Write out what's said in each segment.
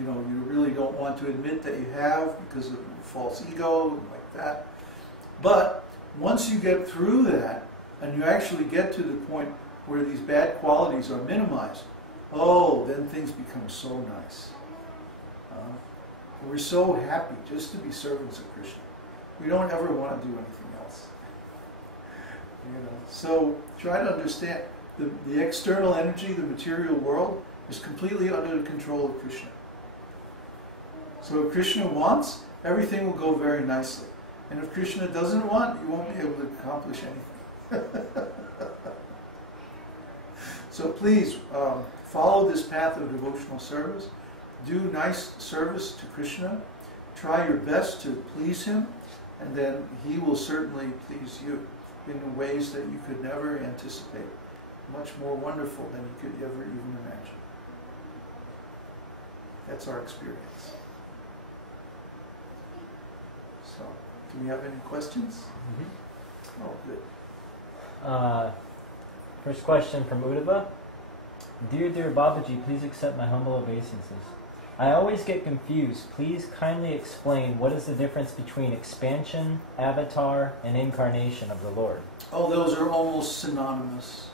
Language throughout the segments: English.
you know, you really don't want to admit that you have because of false ego and like that. But once you get through that and you actually get to the point where these bad qualities are minimized, oh, then things become so nice. We're so happy just to be servants of Krishna. We don't ever want to do anything else. You know, so try to understand the external energy, the material world, is completely under the control of Krishna. So if Krishna wants, everything will go very nicely. And if Krishna doesn't want, you won't be able to accomplish anything. So please follow this path of devotional service. Do nice service to Krishna. Try your best to please him, and then he will certainly please you in ways that you could never anticipate. Much more wonderful than you could ever even imagine. That's our experience. So, do we have any questions? Mm-hmm. Oh, good. First question from Uddhava. Dear Babaji, please accept my humble obeisances. I always get confused. Please kindly explain what is the difference between expansion, avatar, and incarnation of the Lord. Oh, those are almost synonymous.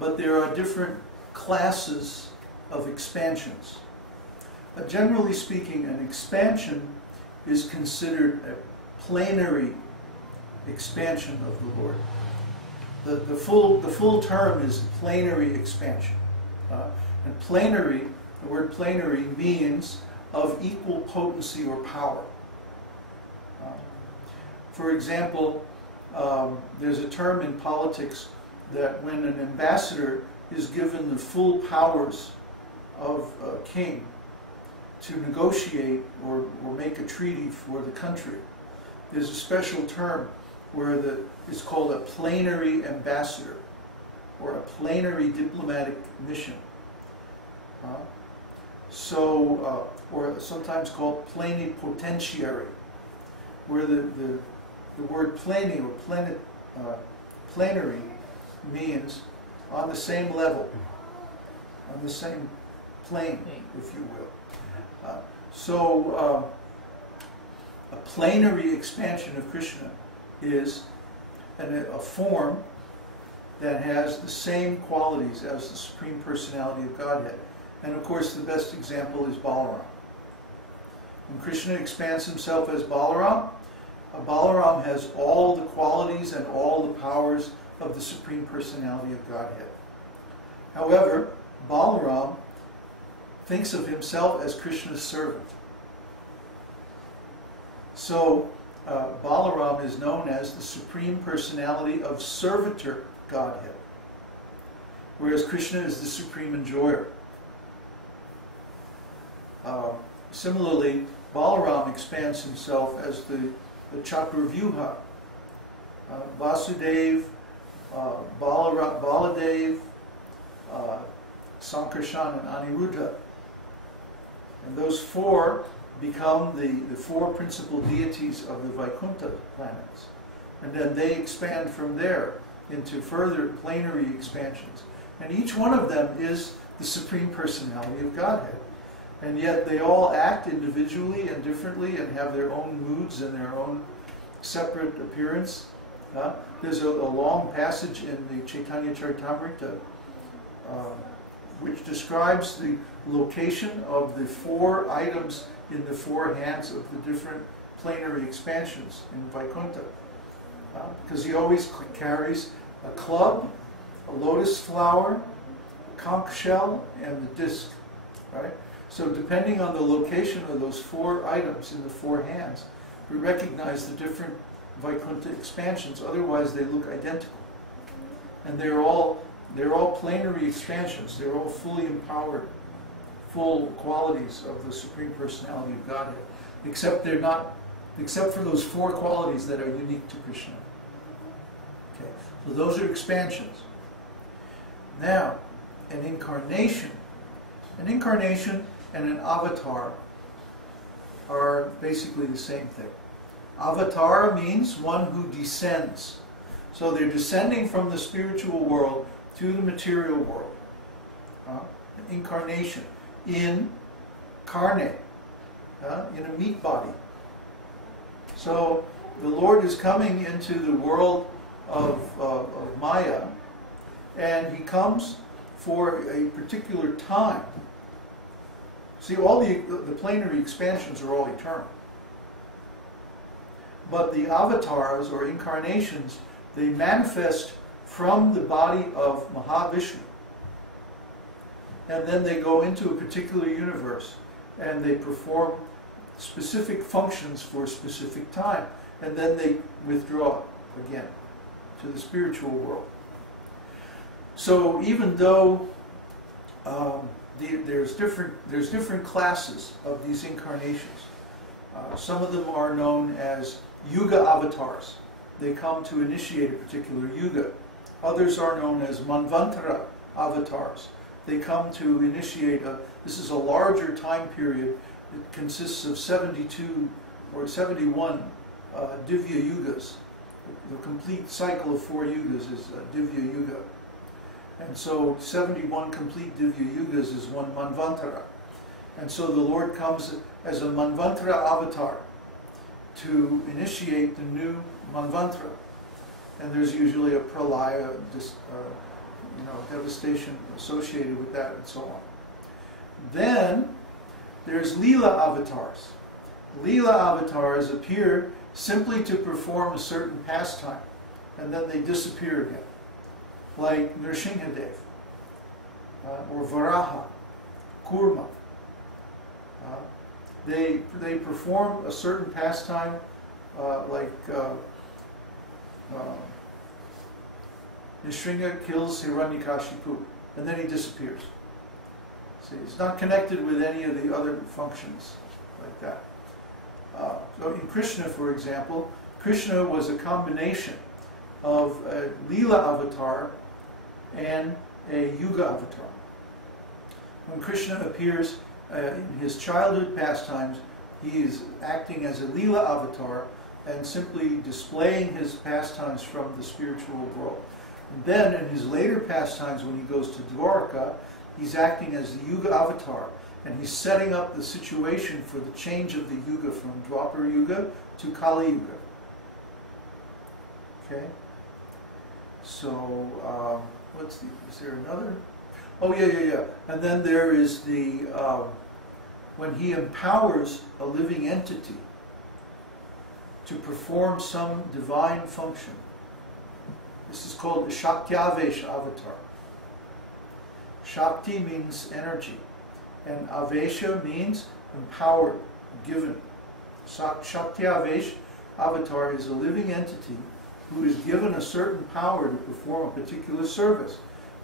But there are different classes of expansions. Generally speaking, an expansion is considered a plenary expansion of the Lord. The full term is plenary expansion. And plenary, the word plenary means of equal potency or power. For example, there's a term in politics that when an ambassador is given the full powers of a king to negotiate or make a treaty for the country, there's a special term where it's called a plenary ambassador or a plenary diplomatic mission. Or sometimes called plenipotentiary, where the word pleni or plenary means on the same level, on the same plane, if you will. A plenary expansion of Krishna is a form that has the same qualities as the Supreme Personality of Godhead. And of course, the best example is Balaram. When Krishna expands himself as Balaram, Balaram has all the qualities and all the powers of the Supreme Personality of Godhead. However, Balaram thinks of himself as Krishna's servant. So, Balaram is known as the Supreme Personality of Servitor Godhead, whereas Krishna is the Supreme Enjoyer. Similarly, Balaram expands himself as the Chakravyuha. Vasudev, Baladev, Sankarshan, and Aniruddha. And those four become the four principal deities of the Vaikuntha planets. And then they expand from there into further plenary expansions. And each one of them is the Supreme Personality of Godhead. And yet they all act individually and differently and have their own moods and their own separate appearance. There's a long passage in the Caitanya-caritāmṛta which describes the location of the four items in the four hands of the different plenary expansions in Vaikuntha. Because he always carries a club, a lotus flower, a conch shell, and the disc. Right? So depending on the location of those four items in the four hands, we recognize the different Vaikuntha expansions. Otherwise, they look identical. And they're all plenary expansions. They're all fully empowered, full qualities of the Supreme Personality of Godhead, except for those four qualities that are unique to Krishna. Okay, so those are expansions. Now, an incarnation and an avatar are basically the same thing. Avatar means one who descends. So they're descending from the spiritual world to the material world. An incarnation in carne, in a meat body. So the Lord is coming into the world of Maya, and He comes for a particular time. See, all the planetary expansions are all eternal. But the avatars, or incarnations, they manifest from the body of Mahavishnu. And then they go into a particular universe, and they perform specific functions for a specific time. And then they withdraw again to the spiritual world. So even though there's different classes of these incarnations, some of them are known as Yuga avatars. They come to initiate a particular Yuga. Others are known as Manvantara avatars. They come to initiate this is a larger time period. It consists of 72 or 71 Divya Yugas. The complete cycle of 4 Yugas is Divya Yuga. And so 71 complete Divya Yugas is one Manvantara. And so the Lord comes as a Manvantara avatar to initiate the new Manvantara. And there's usually a pralaya, devastation associated with that, and so on. Then there's Leela avatars. Leela avatars appear simply to perform a certain pastime, and then they disappear again, like Nrsimhadev, or Varaha, Kurma. They perform a certain pastime, like Nrsimha kills Hiranyakashipu, and then he disappears. See, it's not connected with any of the other functions like that. So in Krishna, for example, Krishna was a combination of a Leela avatar and a Yuga avatar. When Krishna appears in his childhood pastimes, he is acting as a Leela avatar and simply displaying his pastimes from the spiritual world. And then in his later pastimes, when he goes to Dwarka, he's acting as the Yuga avatar, and he's setting up the situation for the change of the Yuga from Dwapara Yuga to Kali Yuga. Okay? So, is there another? Oh, yeah. And then there is the, when he empowers a living entity to perform some divine function. This is called the Shakti-avesh avatar. Shakti means energy, and Avesha means empowered, given. Shakti-avesh avatar is a living entity who is given a certain power to perform a particular service.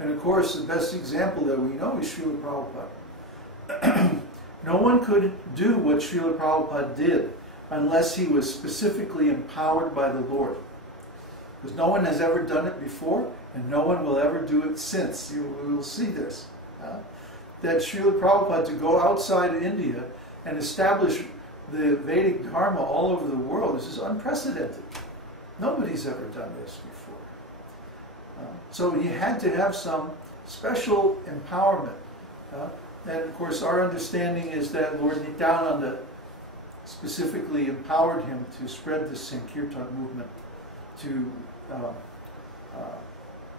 And of course, the best example that we know is Srila Prabhupada. No one could do what Srila Prabhupada did unless he was specifically empowered by the Lord. Because no one has ever done it before, and no one will ever do it since. You will see this. That Srila Prabhupada, to go outside India and establish the Vedic Dharma all over the world, this is unprecedented. Nobody's ever done this before. So he had to have some special empowerment. And of course our understanding is that Lord Nityananda specifically empowered him to spread this Sankirtan movement, to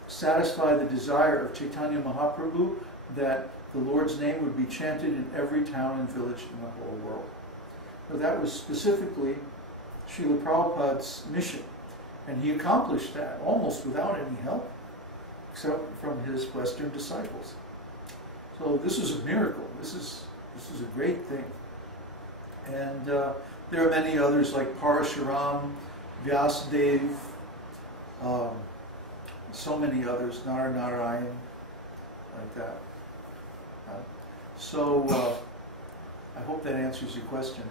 satisfy the desire of Chaitanya Mahaprabhu that the Lord's name would be chanted in every town and village in the whole world. So that was specifically Srila Prabhupada's mission. And he accomplished that almost without any help, except from his Western disciples. So this is a miracle. This is a great thing. And there are many others like Parashuram, Vyasadev, so many others, Narayan, like that. So I hope that answers your question.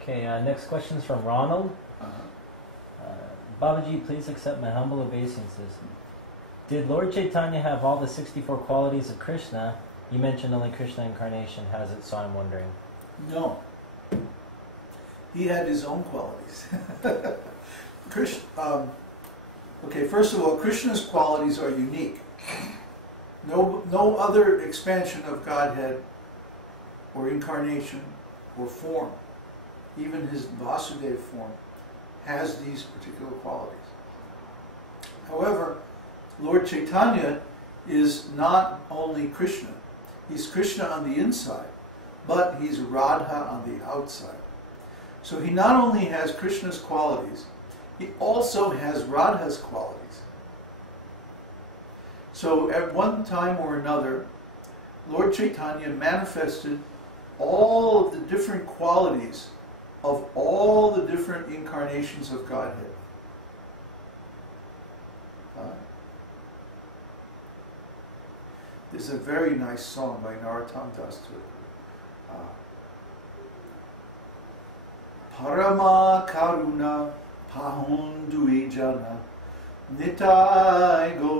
Okay, next question is from Ronald. Babaji, please accept my humble obeisances. Did Lord Chaitanya have all the 64 qualities of Krishna? You mentioned only Krishna incarnation has it, so I'm wondering. No. He had his own qualities. Okay, first of all, Krishna's qualities are unique. No other expansion of Godhead or incarnation or form, even his Vasudeva form, has these particular qualities. However, Lord Chaitanya is not only Krishna. He's Krishna on the inside, but he's Radha on the outside. So he not only has Krishna's qualities, he also has Radha's qualities. So at one time or another, Lord Chaitanya manifested all of the different qualities of all the different incarnations of Godhead. There's a very nice song by Narottam Das Thakur. Parama Karuna Pahun Dui Jana Nitai Go